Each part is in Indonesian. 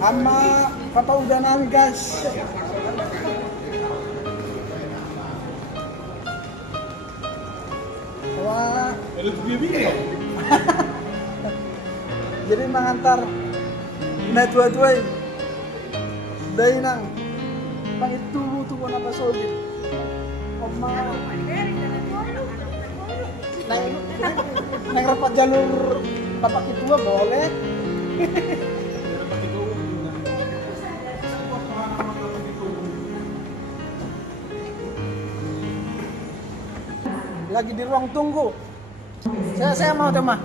sama papa udah nangis guys. Wah, jadi mengantar na tua-tua dari nang pang itu tuh apa sogit oma nang rapat jalur bapak ketua boleh. Lagi di ruang tunggu. Saya mau teman.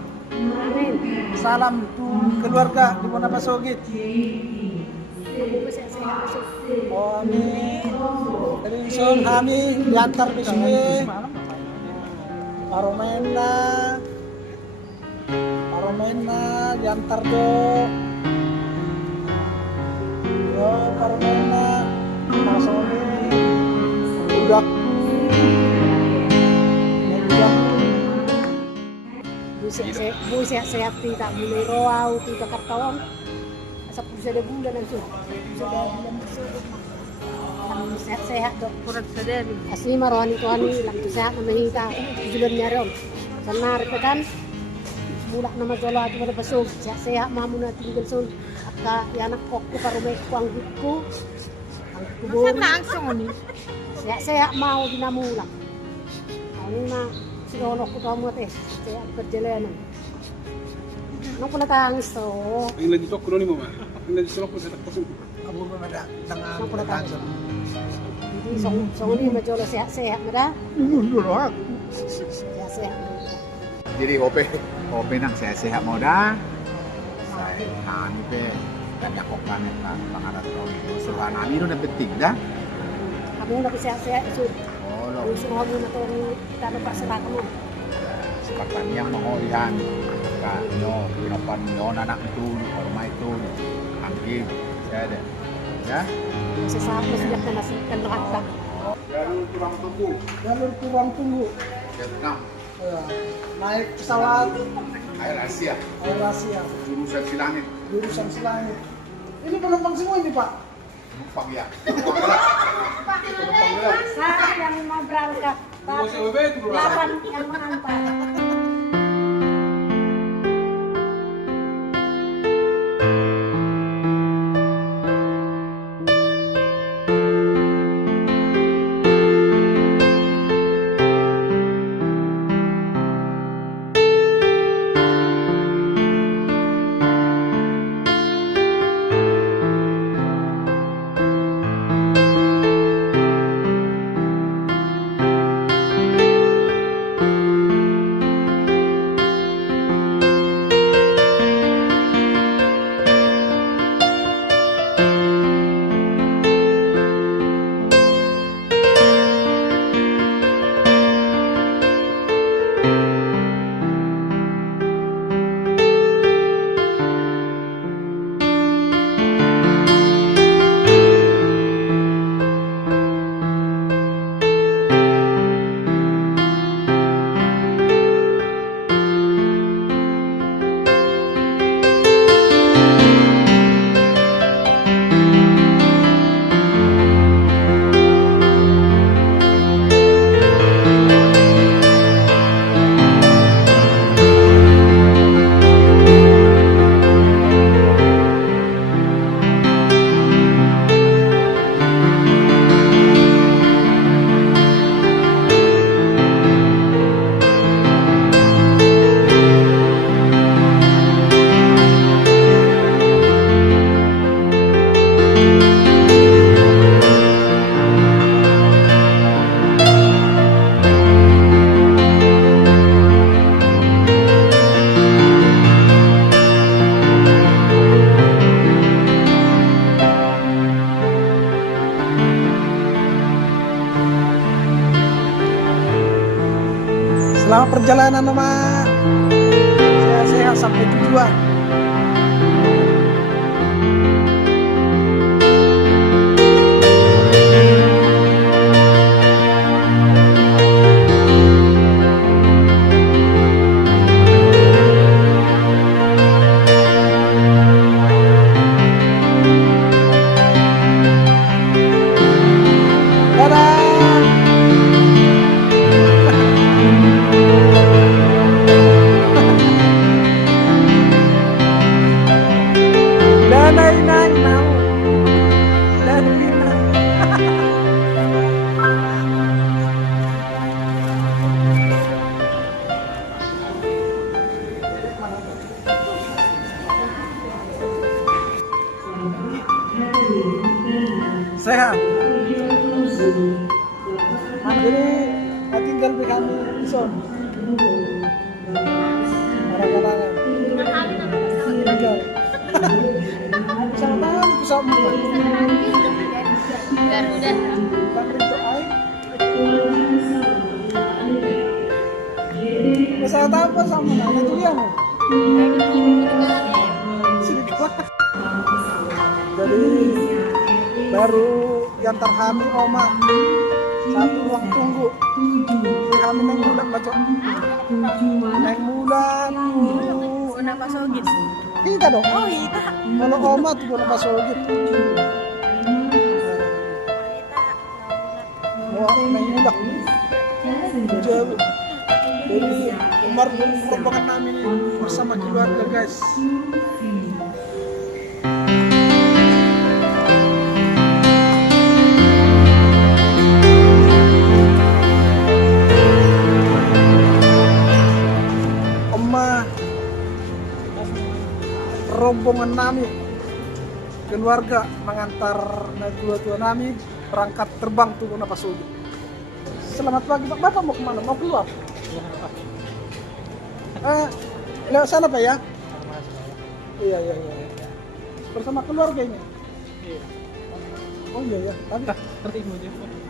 Salam tuh keluarga di Bonapasogit. Oh, amin. Rinson kami diantar di sini. Paromena diantar dong. Yo, Paromena, Masoni, udahku. Bu sehat-sehat tidak boleh roau tidak kartawan asap bisa ada bulan langsung bisa ada bulan kami sehat-sehat dok kurang sadar asli marwani tuhani langsung sehat nama hita bulan nyaron karena repetan mulak nama jolo atu pada pasok sehat-sehat mamuna tinggal sun akka anak kokku parume ku anggutku langsung ni sehat-sehat mau dinamulak ini mah sinonok ko tamu teh saya perjalanan nung pun natangis to ang lagi tok kuno ni mo ba ang lagi sulok ko sa takos Kamu ada tengah nung pun natangis jadi song ni majolo sehat-sehat mada dulu aku. sehat-sehat Jadi hope nang sehat-sehat mo dah. Saya kami pe kandakokan ang pangarap ko. Suruhan namin no na penting dah. kamu nak sehat-sehat itu Oh, lo. usul kamu na tong kita na pasara kamu Seperti yang mengorihan kanyo pinapan nyo anak itu hormay itu anggi saya ada ya sesama sejak na nasikan lahat jalur kurang tunggu Jalur kurang tunggu. Vietnam Ya, naik pesawat Air Asia AirAsia jurusan Silangit jurusan Selangit. Ini penumpang semua ini Pak. numpang ya numpang gelap saya yang mau berangkat mo sa bebe turun 8 yang mengantar Selamat perjalanan nama. Sehat-sehat sampai tujuan. sehat. Jadi tinggal di kami di son. Orang-orang tinggal. Sama pesawat murah. Garuda. Untuk air. Pesawat apa sama? Ada juga mau. Jadi baru diantar kami oma satu ruang tunggu di kami naik bulan baca naik bulan Kenapa sogit? kita dong Oh, kita. kalau oma tuh bulan pas gitu mau naik bulan jauh jadi Umar merupakan kami bersama keluarga guys. Rombongan kami keluarga mengantar tua-tua kami berangkat terbang tuh ke Napasugi. Selamat pagi Pak. Bapak mau kemana? Mau keluar? Lewat sana Pak ya? Iya. Bersama keluarga ini? Iya. Oh iya ya. Tapi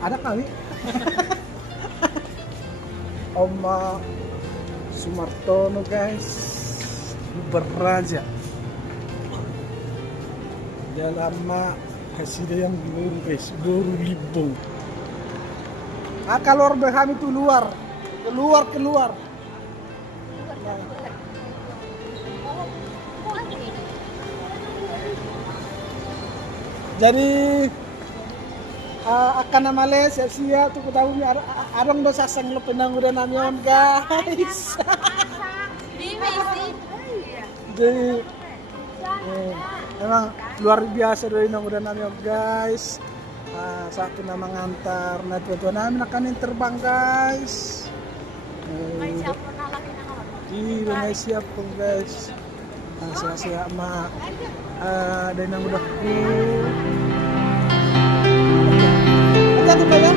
ada kami. Oma Sumartono guys, beraja. Ya lama kasih dia yang baru guys, 2000. Keluar kami tuh keluar. Jadi akan namale siap-siap tuh ketahunya adong dosa sang lo penang udah namion guys. Jadi memang luar biasa dari nang udah namion guys. Satu nama ngantar nah tua-tua namin akan terbang guys. Iya, may siap po guys. Saya ma dari nang udah ku. Hati-hati Pak ya.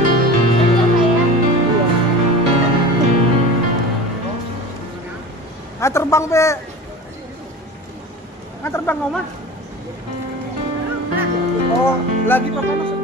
Terbang be. Terbang Oma. Oh, lagi Papa masuk.